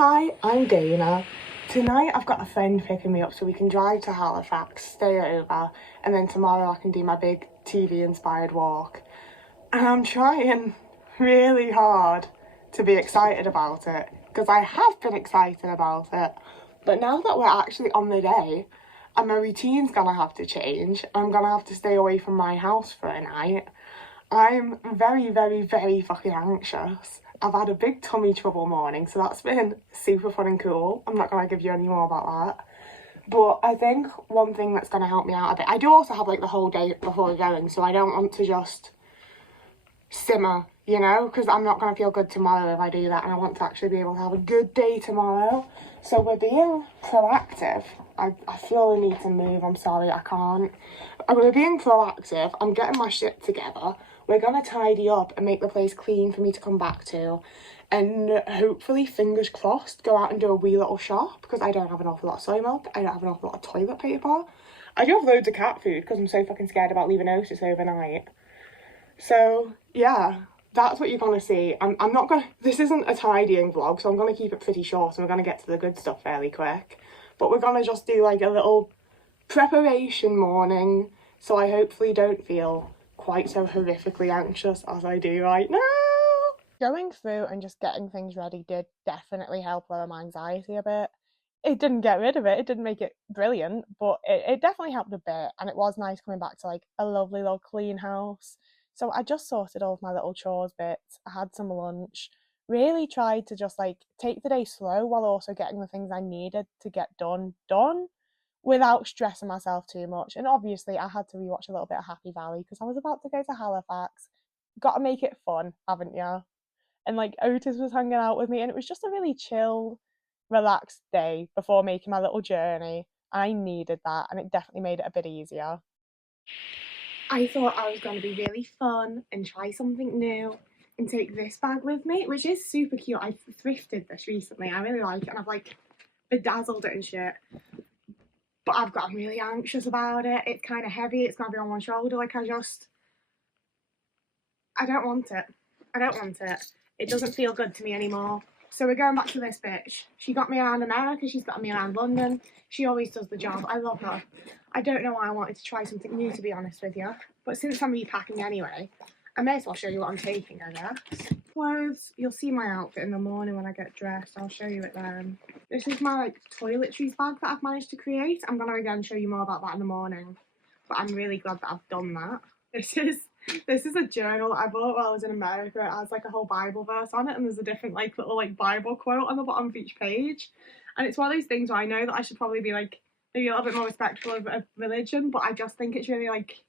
Hi, I'm Dana. Tonight I've got a friend picking me up so we can drive to Halifax, stay over, and then tomorrow I can do my big TV inspired walk. And I'm trying really hard to be excited about it because I have been excited about it. But now that we're actually on the day and my routine's gonna have to change, I'm gonna have to stay away from my house for a night. I'm very, very, very fucking anxious. I've had a big tummy trouble morning, so that's been super fun and cool. I'm not gonna give you any more about that. But I think one thing that's gonna help me out a bit, I do also have like the whole day before going, so I don't want to just simmer, you know, because I'm not gonna feel good tomorrow if I do that, and I want to actually be able to have a good day tomorrow. So we're being proactive. I feel the need to move, I'm sorry, I can't. We're being proactive, I'm getting my shit together. We're gonna tidy up and make the place clean for me to come back to. And hopefully, fingers crossed, go out and do a wee little shop because I don't have an awful lot of soy milk. I don't have an awful lot of toilet paper. I do have loads of cat food because I'm so fucking scared about leaving Otis overnight. So, yeah, that's what you're gonna see. I'm not gonna, this isn't a tidying vlog, so I'm gonna keep it pretty short and we're gonna get to the good stuff fairly quick. But we're gonna just do like a little preparation morning, so I hopefully don't feel quite so horrifically anxious as I do right now. Going through and just getting things ready did definitely help lower my anxiety a bit. It didn't get rid of it, it didn't make it brilliant, but it definitely helped a bit, and it was nice coming back to like a lovely little clean house. So I just sorted all of my little chores bits, I had some lunch, really tried to just like take the day slow while also getting the things I needed to get done without stressing myself too much. And obviously, I had to rewatch a little bit of Happy Valley because I was about to go to Halifax. Got to make it fun, haven't you? And like Otis was hanging out with me, and it was just a really chill, relaxed day before making my little journey. I needed that, and it definitely made it a bit easier. I thought I was going to be really fun and try something new and take this bag with me, which is super cute. I thrifted this recently. I really like it, and I've like bedazzled it and shit. But I'm really anxious about it. It's kind of heavy. It's going to be on my shoulder. Like I don't want it. I don't want it. It doesn't feel good to me anymore. So we're going back to this bitch. She got me around America. She's got me around London. She always does the job. I love her. I don't know why I wanted to try something new, to be honest with you. But since I'm repacking anyway, I may as well show you what I'm taking, I guess. Clothes. You'll see my outfit in the morning when I get dressed. I'll show you it then. This is my like toiletries bag that I've managed to create. I'm going to again show you more about that in the morning. But I'm really glad that I've done that. This is a journal I bought while I was in America. It has like a whole Bible verse on it, and there's a different like little like Bible quote on the bottom of each page. And it's one of those things where I know that I should probably be like maybe a little bit more respectful of religion, but I just think it's really like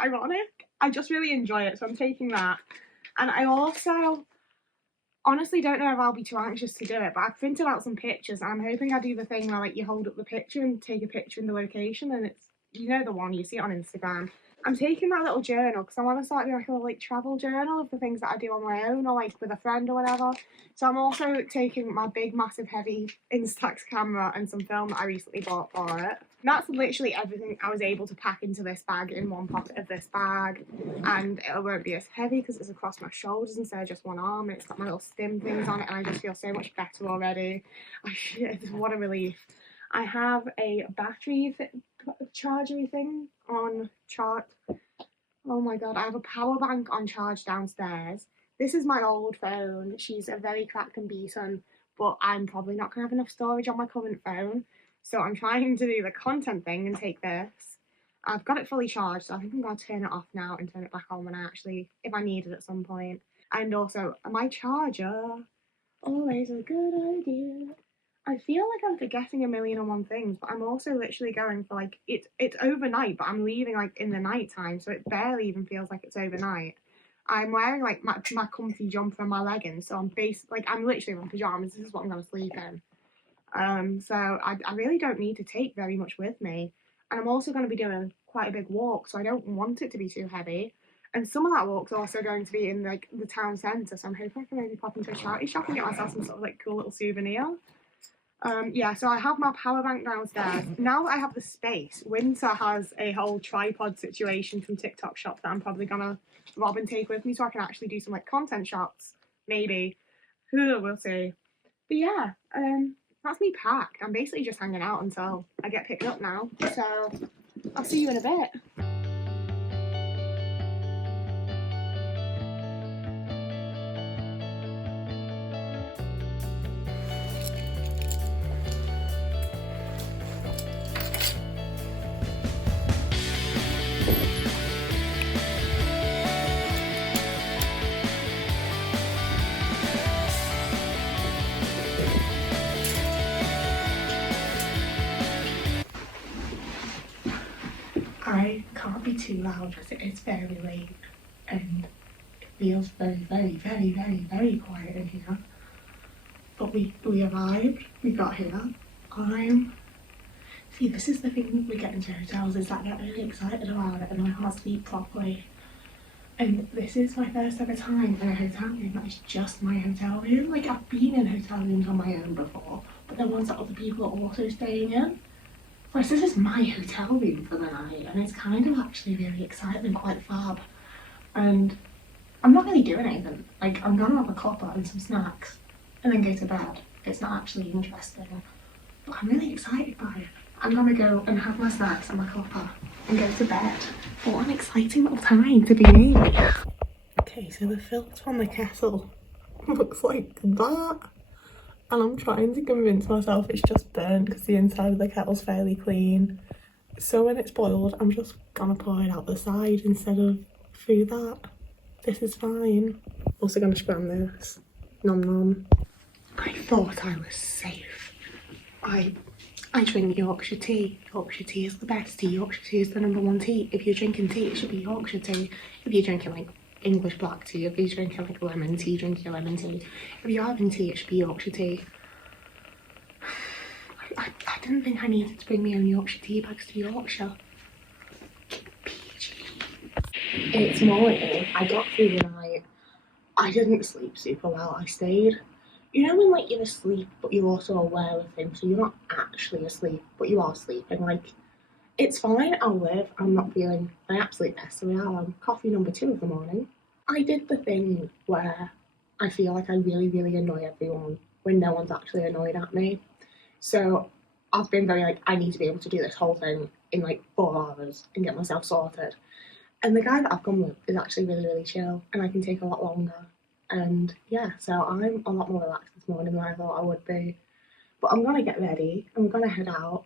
ironic. I just really enjoy it, so I'm taking that. And I also honestly don't know if I'll be too anxious to do it, but I've printed out some pictures, and I'm hoping I do the thing where like you hold up the picture and take a picture in the location, and it's, you know, the one you see it on Instagram. I'm taking that little journal because I want to start doing like a little like travel journal of the things that I do on my own or like with a friend or whatever. So I'm also taking my big massive heavy Instax camera and some film that I recently bought for it. And that's literally everything I was able to pack into this bag in one pocket of this bag, and it won't be as heavy because it's across my shoulders instead of just one arm, and it's got my little stim things on it, and I just feel so much better already. What a relief. I have a battery chargery thing on charge. Oh my god, I have a power bank on charge downstairs. This is my old phone. She's a very cracked and beaten, but I'm probably not going to have enough storage on my current phone. So I'm trying to do the content thing and take this. I've got it fully charged, so I think I'm going to turn it off now and turn it back on when I actually, if I need it at some point. And also, my charger, always a good idea. I feel like I'm forgetting a million and one things, but I'm also literally going for like, it's overnight, but I'm leaving like in the night time, so it barely even feels like it's overnight. I'm wearing like my comfy jumper and my leggings, so I'm I'm literally in pajamas. This is what I'm going to sleep in. So I really don't need to take very much with me. And I'm also going to be doing quite a big walk, so I don't want it to be too heavy. And some of that walk's also going to be in like the town centre, so I'm hoping I can maybe pop into a charity shop and get myself some sort of like cool little souvenir. Yeah, so I have my power bank downstairs. Now that I have the space, Winter has a whole tripod situation from TikTok shop that I'm probably gonna rob and take with me so I can actually do some like content shots, maybe. We'll see. But yeah, that's me packed. I'm basically just hanging out until I get picked up now. So I'll see you in a bit. I can't be too loud because it is very late and it feels very quiet in here. But we arrived, we got here. I'm See, this is the thing we get into hotels is that I get really excited about it and I can't sleep properly. And this is my first ever time in a hotel room that is just my hotel room. Like, I've been in hotel rooms on my own before, but they're ones that other people are also staying in. Whereas this is my hotel room for the night, and it's kind of actually really exciting and quite fab. And I'm not really doing anything. Like, I'm gonna have a cuppa and some snacks and then go to bed. It's not actually interesting, but I'm really excited by it. I'm gonna go and have my snacks and my cuppa and go to bed. What an exciting little time to be me. Okay, so the filter on the kettle looks like that. And I'm trying to convince myself it's just burnt because the inside of the kettle's fairly clean. So when it's boiled, I'm just gonna pour it out the side instead of through that. This is fine. Also gonna scram this. Nom nom. I thought I was safe. I drink Yorkshire tea. Yorkshire tea is the best tea. Yorkshire tea is the #1 tea. If you're drinking tea, it should be Yorkshire tea. If you're drinking like English black tea, if you're drinking like lemon tea, drink your lemon tea. If you're having tea, it should be Yorkshire tea. I didn't think I needed to bring my own Yorkshire tea bags to Yorkshire. It's morning. I got through the night. I didn't sleep super well. I stayed. You know when like you're asleep but you're also aware of things, so you're not actually asleep but you are sleeping. Like, it's fine. I'll live. I'm not feeling my absolute best. So now I'm coffee #2 of the morning. I did the thing where I feel like I really annoy everyone when no one's actually annoyed at me. So I've been very like, I need to be able to do this whole thing in like 4 hours and get myself sorted. And the guy that I've gone with is actually really chill and I can take a lot longer. And yeah, so I'm a lot more relaxed this morning than I thought I would be. But I'm gonna get ready. I'm gonna head out.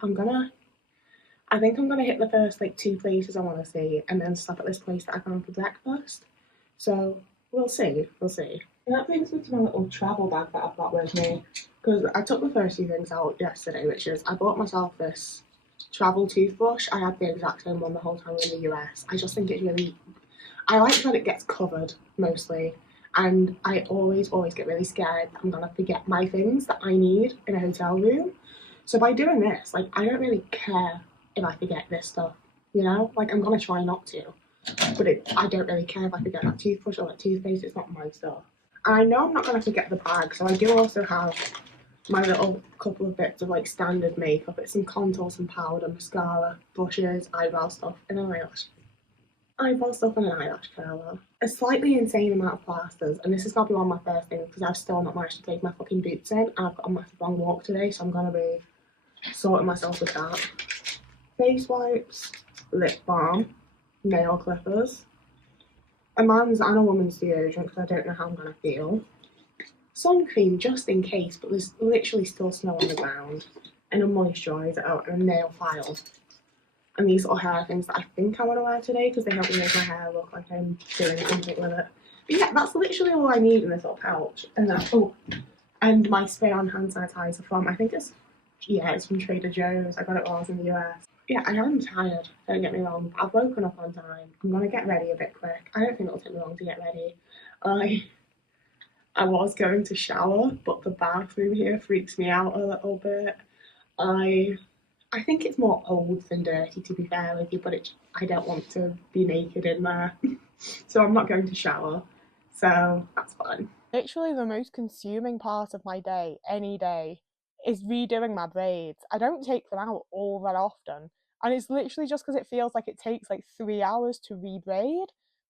I think I'm gonna hit the first like 2 places I want to see, and then stop at this place that I found for breakfast. So we'll see, we'll see. And that brings me to my little travel bag that I've got with me, because I took the first few things out yesterday, which is I bought myself this travel toothbrush. I had the exact same one the whole time in the US. I just think it's really, I like that it gets covered mostly. And I always get really scared that I'm gonna forget my things that I need in a hotel room. So by doing this, like, I don't really care if I forget this stuff, you know? Like, I'm gonna try not to, but I don't really care if I forget that toothbrush or that toothpaste. It's not my stuff. And I know I'm not gonna forget the bag, so I do also have my little couple of bits of like standard makeup. It's some contour, some powder, mascara, brushes, eyebrow stuff, and an eyebrow stuff and an eyelash curler. A slightly insane amount of plasters, and this is gonna be one of my first things because I've still not managed to take my fucking boots in, and I've got a massive long walk today, so I'm gonna be sorting myself with that. Face wipes, lip balm, nail clippers, a man's and a woman's deodorant because I don't know how I'm gonna feel, sun cream just in case, but there's literally still snow on the ground, and a moisturiser and a nail file. And these little hair things that I think I want to wear today because they help me make my hair look like I'm doing something with it. But yeah, that's literally all I need in this little pouch. And then, and my spray on hand sanitizer from, I think it's from Trader Joe's. I got it while I was in the US. Yeah, I am tired, don't get me wrong. I've woken up on time. I'm gonna get ready a bit quick. I don't think it'll take me long to get ready. I was going to shower, but the bathroom here freaks me out a little bit. I think it's more old than dirty, to be fair with you, but I don't want to be naked in there. So I'm not going to shower. So that's fine. Literally the most consuming part of my day, any day, is redoing my braids. I don't take them out all that often. And it's literally just because it feels like it takes like 3 hours to rebraid.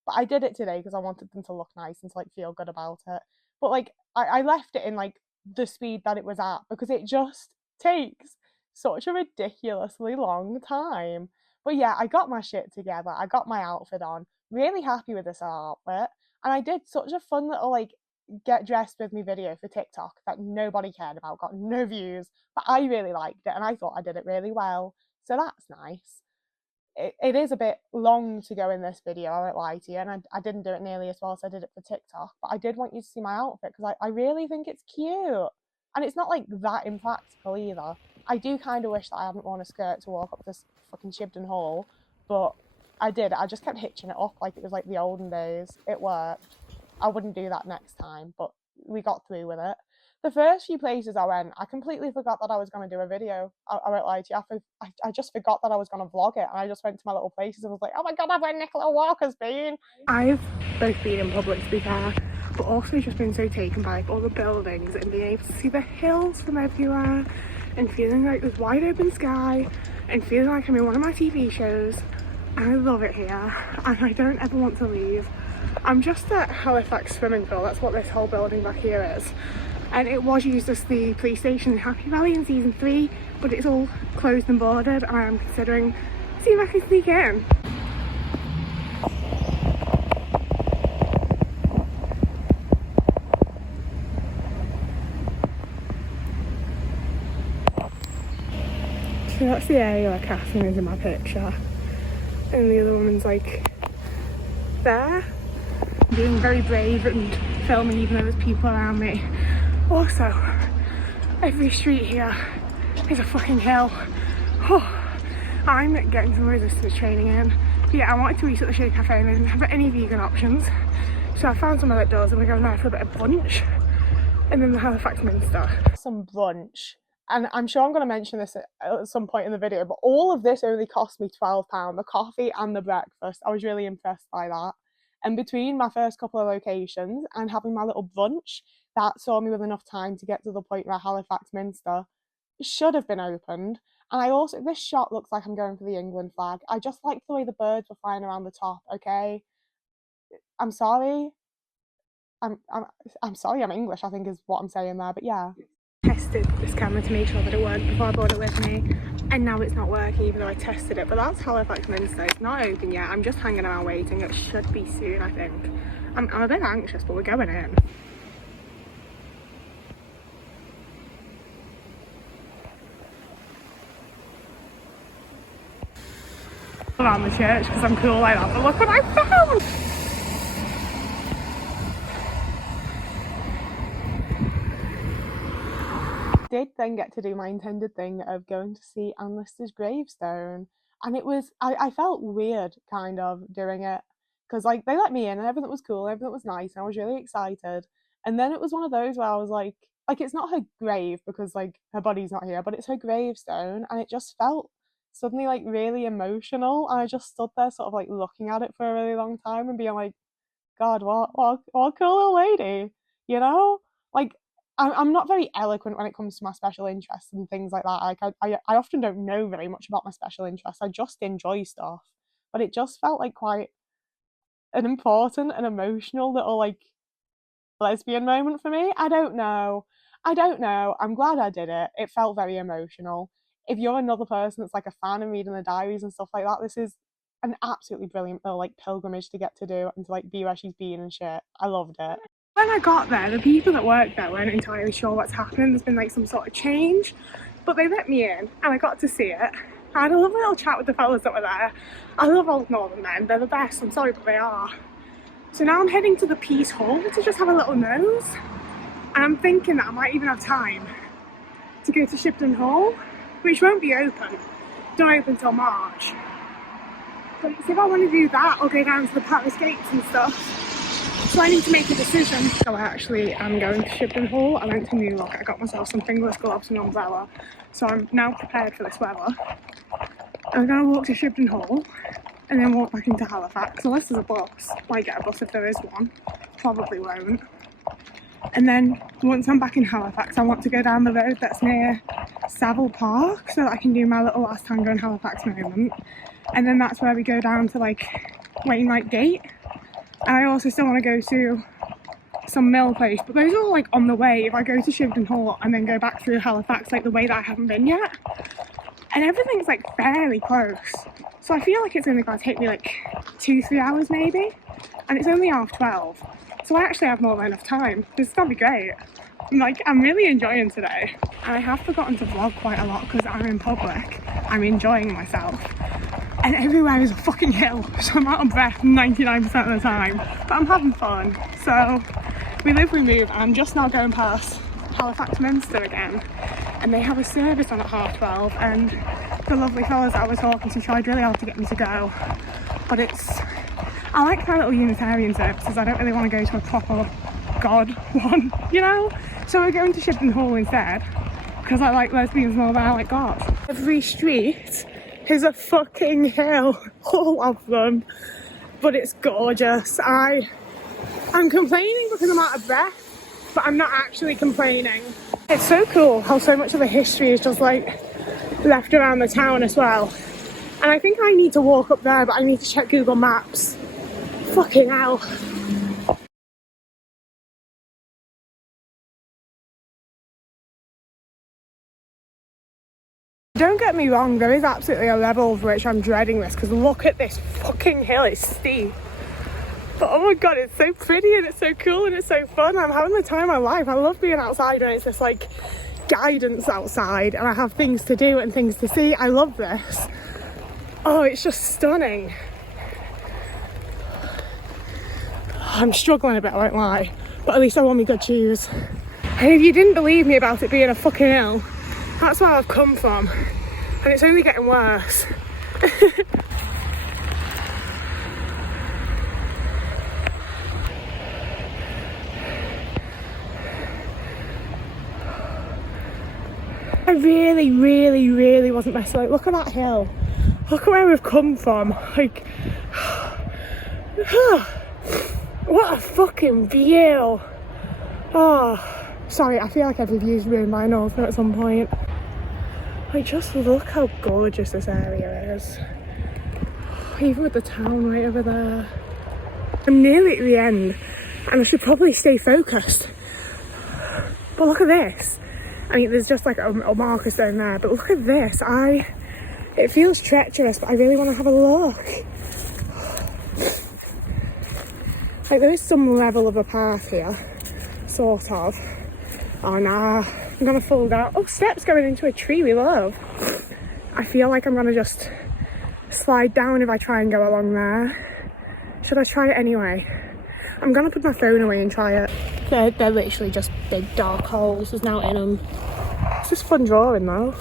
But I did it today because I wanted them to look nice and to like feel good about it. But like I left it in like the speed that it was at, because it just takes such a ridiculously long time. But yeah, I got my shit together. I got my outfit on. Really happy with this outfit. And I did such a fun little like get dressed with me video for TikTok that nobody cared about, got no views, but I really liked it and I thought I did it really well. So that's nice. It is a bit long to go in this video, I won't lie to you, and I didn't do it nearly as well as I did it for TikTok, but I did want you to see my outfit because I really think it's cute. And it's not like that impractical either. I do kind of wish that I hadn't worn a skirt to walk up this fucking Shibden Hall, but I did. I just kept hitching it up like it was like the olden days. It worked. I wouldn't do that next time, but we got through with it. The first few places I went, I completely forgot that I was going to do a video. I won't lie to you. I just forgot that I was going to vlog it, and I just went to my little places and was like, oh my god, I've where Nicola Walker's been. I've both been in public, to be fair, but also just been so taken by like all the buildings and being able to see the hills from everywhere and feeling like there's wide open sky and feeling like I'm in one of my TV shows. And I love it here and I don't ever want to leave. I'm just at Halifax swimming pool, that's what this whole building back here is. And it was used as the police station in Happy Valley in season 3, but it's all closed and boarded, and I am considering seeing if I can sneak in. So that's the area where Catherine is in my picture, and the other woman's like there, being very brave and filming even though there's people around me. Also, every street here is a fucking hill. Oh, I'm getting some resistance training in. But yeah, I wanted to eat at the Shea Cafe and I didn't have any vegan options. So I found somewhere that does, and we're going there for a bit of brunch. And then the Halifax Minster. Some brunch. And I'm sure I'm going to mention this at some point in the video, but all of this only cost me £12, the coffee and the breakfast. I was really impressed by that. And between my first couple of locations and having my little brunch, that saw me with enough time to get to the point where Halifax Minster should have been opened. And I also, this shot looks like I'm going for the England flag. I just liked the way the birds were flying around the top, okay? I'm sorry. I'm sorry, I'm English, I think is what I'm saying there, but yeah. Tested this camera to make sure that it worked before I brought it with me, and now it's not working even though I tested it. But that's Halifax Minster. It's not open yet. I'm just hanging around waiting. It should be soon, I think. I'm a bit anxious, but we're going in. Around the church because I'm cool like that, but look what I found! Did then get to do my intended thing of going to see Anne Lister's gravestone, and it was I felt weird kind of doing it because like they let me in and everything was cool, everything was nice, and I was really excited. And then it was one of those where I was like it's not her grave because like her body's not here, but it's her gravestone, and it just felt suddenly like really emotional, and I just stood there sort of like looking at it for a really long time and being like, God, what cool little lady, you know? Like, I'm not very eloquent when it comes to my special interests and things like that. Like, I often don't know very much about my special interests. I just enjoy stuff. But it just felt like quite an important and emotional little, like, lesbian moment for me. I don't know. I'm glad I did it. It felt very emotional. If you're another person that's, like, a fan of reading the diaries and stuff like that, this is an absolutely brilliant little, like, pilgrimage to get to do and to, like, be where she's been and shit. I loved it. When I got there, the people that work there weren't entirely sure what's happening. There's been like some sort of change, but they let me in and I got to see it. I had a lovely little chat with the fellas that were there. I love old northern men, they're the best, I'm sorry but they are. So now I'm heading to the Peace Hall to just have a little nose, and I'm thinking that I might even have time to go to Shibden Hall, which won't be open, don't open till March. But if I want to do that, I'll go down to the palace gates and stuff. So I need to make a decision. So I actually am going to Shibden Hall. I went to New York, I got myself some fingerless gloves and an umbrella. So I'm now prepared for this weather. I'm going to walk to Shibden Hall and then walk back into Halifax. Unless there's a bus, might get a bus if there is one. Probably won't. And then once I'm back in Halifax, I want to go down the road that's near Savile Park so that I can do my little last Tango in Halifax moment. And then that's where we go down to like Wainwright Gate. And I also still want to go to some mill place, but those are like on the way if I go to Shibden Hall and then go back through Halifax, like the way that I haven't been yet. And everything's like fairly close, so I feel like it's only going to take me like 2-3 hours maybe, and it's only 12:30, so I actually have more than enough time. This is going to be great. I'm really enjoying today. And I have forgotten to vlog quite a lot because I'm in public. I'm enjoying myself. And everywhere is a fucking hill, so I'm out of breath 99% of the time. But I'm having fun. So, we live, we move. I'm just now going past Halifax Minster again. And they have a service on at 12:30. And the lovely fellas that I was talking to tried really hard to get me to go. But I like my little Unitarian services. I don't really want to go to a proper God one, you know? So we're going to Shibden Hall instead, because I like lesbians more than I like gods. Every street is a fucking hill, all of them, but it's gorgeous. I'm complaining because I'm out of breath, but I'm not actually complaining. It's so cool how so much of the history is just like left around the town as well. And I think I need to walk up there, but I need to check Google Maps. Fucking hell. Don't get me wrong, there is absolutely a level for which I'm dreading this, because look at this fucking hill, it's steep. But oh my god, it's so pretty and it's so cool and it's so fun. I'm having the time of my life. I love being outside when it's just like guidance outside and I have things to do and things to see. I love this. Oh, it's just stunning. I'm struggling a bit, I won't lie, but at least I wore my good shoes. And if you didn't believe me about it being a fucking hill, that's where I've come from, and it's only getting worse. I really wasn't messing. Like, look at that hill. Look at where we've come from. Like, what a fucking view. Oh, sorry, I feel like every view's ruined my nose at some point. Like, just look how gorgeous this area is. Even with the town right over there. I'm nearly at the end and I should probably stay focused. But look at this. I mean, there's just like a marker stone there, but look at this. It feels treacherous, but I really want to have a look. Like, there is some level of a path here, sort of. Oh nah, I'm gonna fall down. Oh, steps going into a tree we love. I feel like I'm gonna just slide down if I try and go along there. Should I try it anyway? I'm gonna put my phone away and try it. They're literally just big dark holes, there's nothing in them. It's just fun drawing though.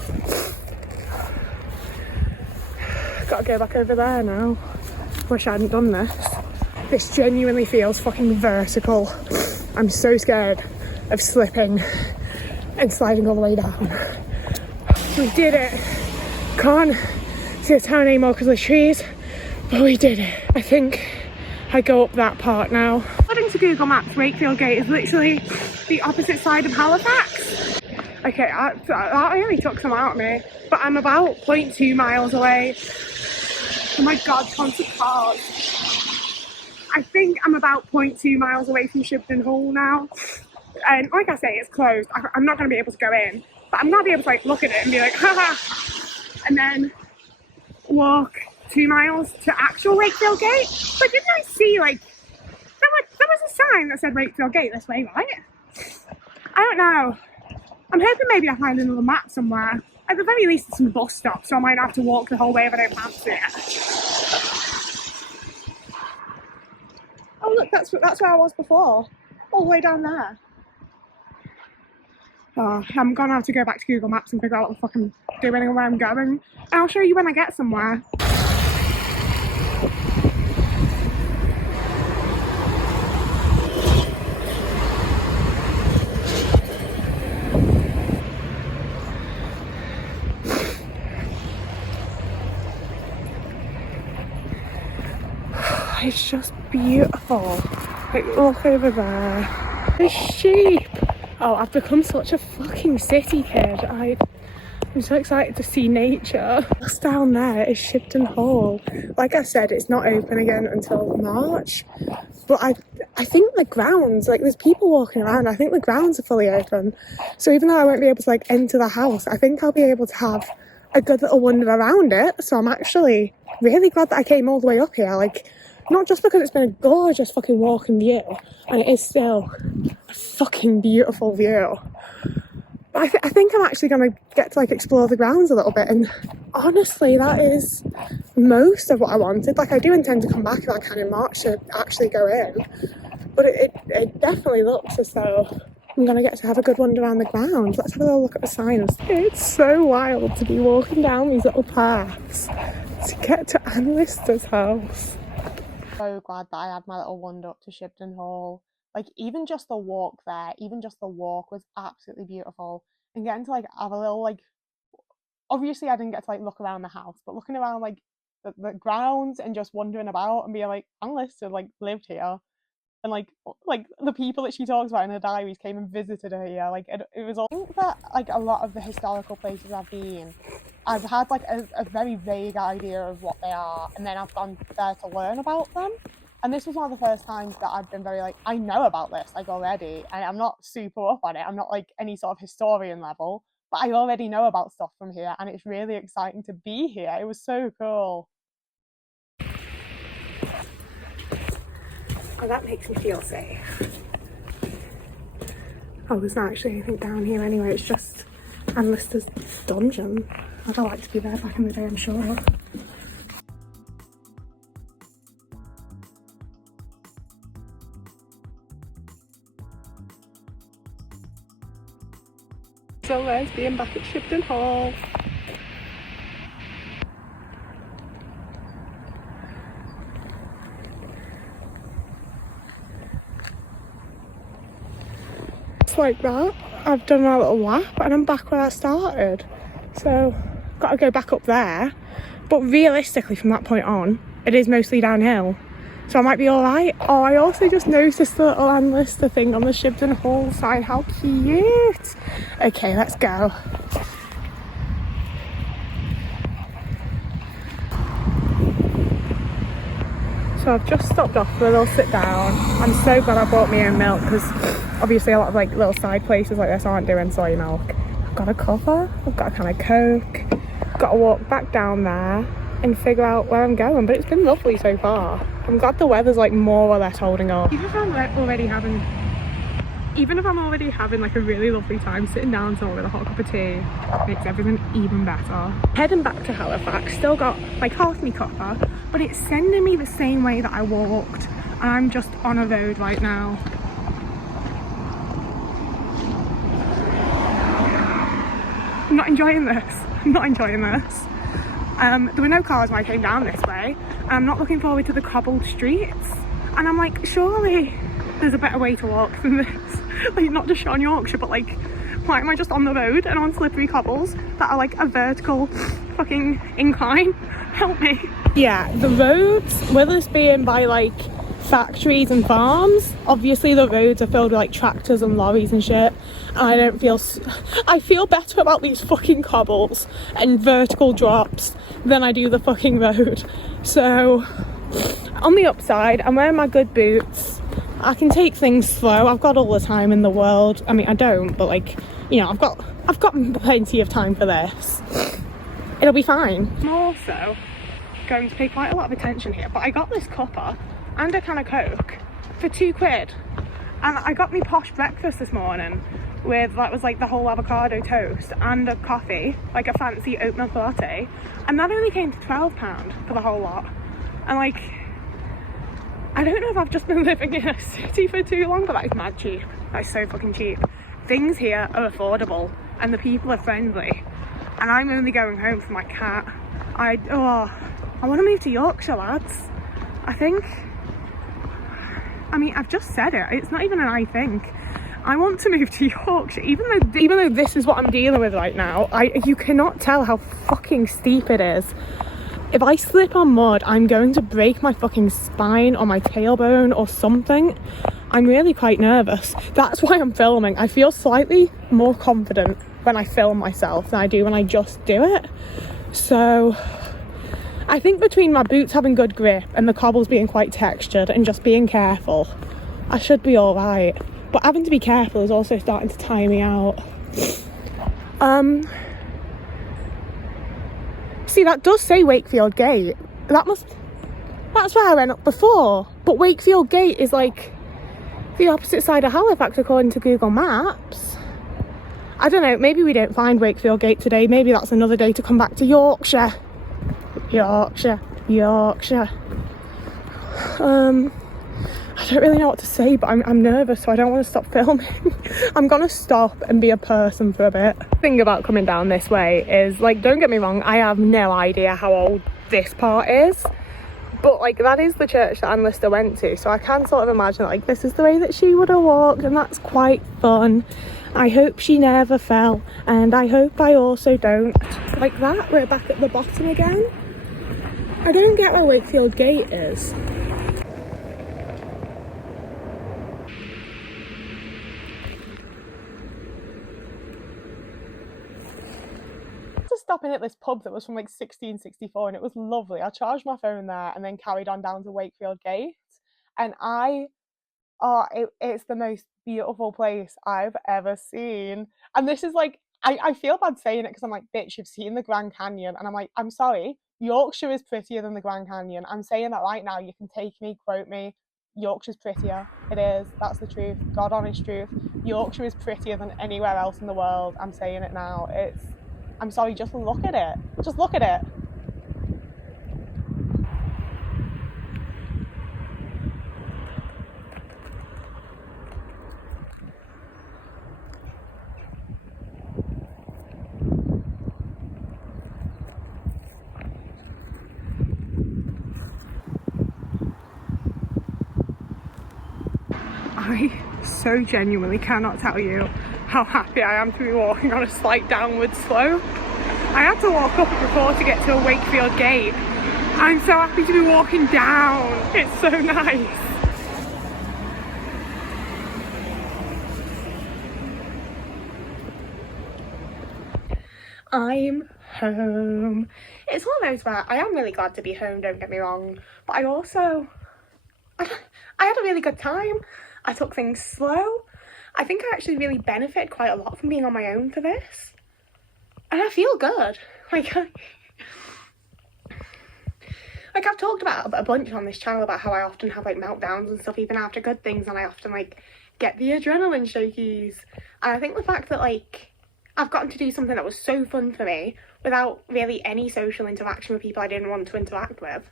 Gotta go back over there now. Wish I hadn't done this. This genuinely feels fucking vertical. I'm so scared of slipping and sliding all the way down. We did it. Can't see the town anymore because of the trees, but we did it. I think I go up that part now. According to Google Maps, Wakefield Gate is literally the opposite side of Halifax. Okay, that really took some out of me, but I'm about 0.2 miles away. Oh my god, constant cars. I think I'm about 0.2 miles away from Shibden Hall now. And like I say, it's closed. I'm not going to be able to go in, but I'm going to be able to like look at it and be like, haha, and then walk 2 miles to actual Wakefield Gate. But didn't I see like, there was a sign that said Wakefield Gate this way, right? I don't know. I'm hoping maybe I find another map somewhere. At the very least, it's some bus stop, so I might have to walk the whole way if I don't fancy it. Oh look, that's where I was before. All the way down there. Oh, I'm gonna have to go back to Google Maps and figure out what the fuck I'm doing and where I'm going. And I'll show you when I get somewhere. It's just beautiful. Like, look over there. The sheep. Oh, I've become such a fucking city kid. I'm so excited to see nature. What's down there is Shibden Hall. Like I said, it's not open again until March. But I think the grounds, like there's people walking around, I think the grounds are fully open. So even though I won't be able to like enter the house, I think I'll be able to have a good little wander around it. So I'm actually really glad that I came all the way up here. Like, not just because it's been a gorgeous fucking walk and view, and it is still a fucking beautiful view. But I think I'm actually going to get to like explore the grounds a little bit, and honestly that is most of what I wanted. Like I do intend to come back if I can in March to actually go in, but it definitely looks as though I'm going to get to have a good wander around the grounds. Let's have a little look at the signs. It's so wild to be walking down these little paths to get to Anne Lister's house. So glad that I had my little wander up to Shibden Hall. Like even just the walk there, even just the walk was absolutely beautiful. And getting to like have a little like, obviously I didn't get to like look around the house, but looking around like the grounds and just wandering about and being like, Anne Lister like lived here. And like the people that she talks about in her diaries came and visited her here. Like it was all, I think that like a lot of the historical places I've been, I've had like a very vague idea of what they are, and then I've gone there to learn about them. And this was one of the first times that I've been very like, I know about this like already, and I'm not super up on it. I'm not like any sort of historian level, but I already know about stuff from here, and it's really exciting to be here. It was so cool. Oh, that makes me feel safe. Oh, there's not actually anything down here anyway, it's just Anne Lister's dungeon. I'd like to be there back in the day, I'm sure. So there's being back at Shibden Hall. Like that, I've done my little lap and I'm back where I started, so got to go back up there, but realistically from that point on it is mostly downhill, so I might be all right. Oh, I also just noticed the little Anne Lister thing on the Shibden Hall sign. How cute. Okay, let's go. So I've just stopped off for a little sit down. I'm so glad I bought my own milk, because obviously a lot of like little side places like this aren't doing soy milk. I've got a cover, I've got a can of Coke, got to walk back down there and figure out where I'm going, but it's been lovely so far. I'm glad the weather's like more or less holding up. Even if I'm already having like a really lovely time sitting down somewhere with a hot cup of tea, makes everything even better. Heading back to Halifax, still got like half my cuppa, but it's sending me the same way that I walked, and I'm just on a road right now. I'm not enjoying this. I'm not enjoying this. There were no cars when I came down this way, and I'm not looking forward to the cobbled streets. And I'm like, surely there's a better way to walk than this. Like, not just on Yorkshire, but like, why am I just on the road and on slippery cobbles that are like a vertical fucking incline? Help me. Yeah, the roads, with us being by like factories and farms, obviously the roads are filled with like tractors and lorries and shit, and I feel better about these fucking cobbles and vertical drops than I do the fucking road. So on the upside, I'm wearing my good boots, I can take things slow, I've got all the time in the world. I mean, I don't, but like, you know, I've got plenty of time for this. It'll be fine. I'm also going to pay quite a lot of attention here, but I got this cuppa and a can of Coke for £2, and I got me posh breakfast this morning with that was like the whole avocado toast and a coffee, like a fancy oat milk latte, and that only came to £12 for the whole lot. And like, I don't know if I've just been living in a city for too long, but that is mad cheap. That is so fucking cheap. Things here are affordable and the people are friendly, and I'm only going home for my cat. I want to move to Yorkshire, lads. I mean, I've just said it. It's not even an I think. I want to move to Yorkshire, even though this is what I'm dealing with right now. You cannot tell how fucking steep it is. If I slip on mud, I'm going to break my fucking spine or my tailbone or something. I'm really quite nervous. That's why I'm filming. I feel slightly more confident when I film myself than I do when I just do it. So I think between my boots having good grip and the cobbles being quite textured and just being careful, I should be alright. But having to be careful is also starting to tire me out. See, that does say Wakefield Gate. That's where I went up before. But Wakefield Gate is like the opposite side of Halifax according to Google Maps. I don't know, maybe we don't find Wakefield Gate today. Maybe that's another day to come back to Yorkshire. Yorkshire. I don't really know what to say, but I'm nervous, so I don't want to stop filming. I'm gonna stop and be a person for a bit. The thing about coming down this way is, like, don't get me wrong, I have no idea how old this part is, but like that is the church that Anne Lister went to, so I can sort of imagine like this is the way that she would have walked, and that's quite fun. I hope she never fell, and I hope I also don't. Like that, we're back at the bottom again. I don't get where Wakefield Gate is. Stopping at this pub that was from like 1664, and it was lovely. I charged my phone there and then carried on down to Wakefield Gate, and it's the most beautiful place I've ever seen. And this is like, I feel bad saying it because I'm like, bitch, you've seen the Grand Canyon, and I'm like, I'm sorry, Yorkshire is prettier than the Grand Canyon. I'm saying that right now. You can take me, quote me, Yorkshire's prettier. It is. That's the truth. God honest truth. Yorkshire is prettier than anywhere else in the world. I'm saying it now. I'm sorry, just look at it. Just look at it. I so genuinely cannot tell you how happy I am to be walking on a slight downward slope. I had to walk up before to get to a Wakefield Gate. I'm so happy to be walking down. It's so nice. I'm home. It's one of those where I am really glad to be home, don't get me wrong, but I had a really good time. I took things slow. I think I actually really benefited quite a lot from being on my own for this. And I feel good. Like I've talked about a bunch on this channel about how I often have like meltdowns and stuff even after good things, and I often like get the adrenaline shakies. And I think the fact that like I've gotten to do something that was so fun for me without really any social interaction with people I didn't want to interact with,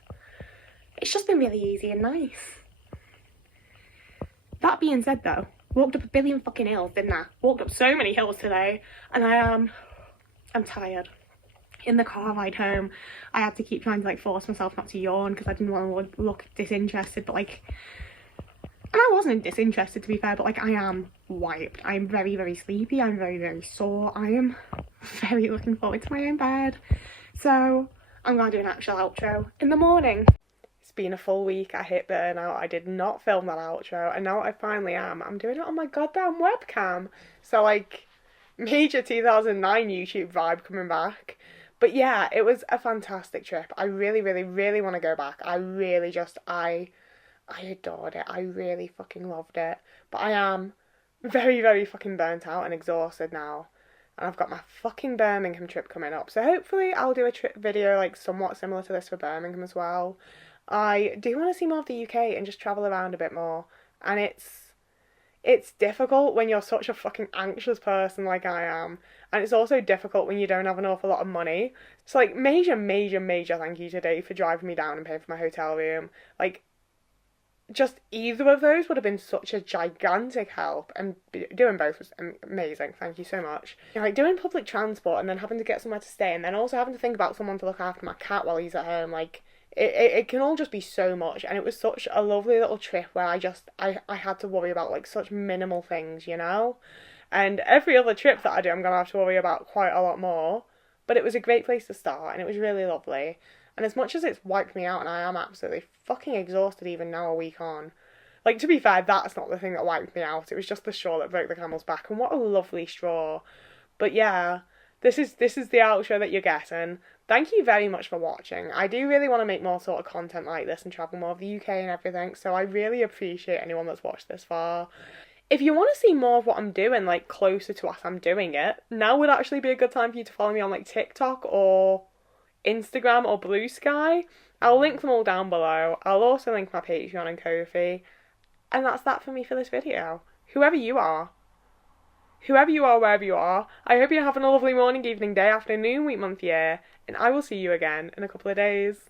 it's just been really easy and nice. That being said though, walked up a billion fucking hills, didn't I? Walked up so many hills today, and I'm tired. In the car ride home, I had to keep trying to like force myself not to yawn because I didn't want to look disinterested, but like, and I wasn't disinterested to be fair, but like I am wiped. I'm very, very sleepy. I'm very, very sore. I am very looking forward to my own bed. So I'm gonna do an actual outro in the morning. It's been a full week. I hit burnout. I did not film that outro, and now I finally am. I'm doing it on my goddamn webcam. So like, major 2009 YouTube vibe coming back. But yeah, it was a fantastic trip. I really, really, really want to go back. I adored it. I really fucking loved it. But I am very, very fucking burnt out and exhausted now. And I've got my fucking Birmingham trip coming up. So hopefully I'll do a trip video like somewhat similar to this for Birmingham as well. I do want to see more of the UK and just travel around a bit more. And it's difficult when you're such a fucking anxious person like I am. And it's also difficult when you don't have an awful lot of money. So like, major thank you to Dave for driving me down and paying for my hotel room. Like, just either of those would have been such a gigantic help, and doing both was amazing. Thank you so much. You know, like doing public transport and then having to get somewhere to stay, and then also having to think about someone to look after my cat while he's at home, like it can all just be so much. And it was such a lovely little trip where I had to worry about like such minimal things, you know. And every other trip that I do, I'm gonna have to worry about quite a lot more. But it was a great place to start, and it was really lovely. And as much as it's wiped me out, and I am absolutely fucking exhausted even now a week on, like, to be fair, that's not the thing that wiped me out. It was just the straw that broke the camel's back. And what a lovely straw. But yeah, this is the outro that you're getting. Thank you very much for watching. I do really want to make more sort of content like this and travel more of the UK and everything, so I really appreciate anyone that's watched this far. If you want to see more of what I'm doing, like closer to as I'm doing it, now would actually be a good time for you to follow me on like TikTok or Instagram or Blue Sky. I'll link them all down below. I'll also link my Patreon and Ko-fi. And that's that for me for this video. Whoever you are, wherever you are, I hope you're having a lovely morning, evening, day, afternoon, week, month, year, and I will see you again in a couple of days.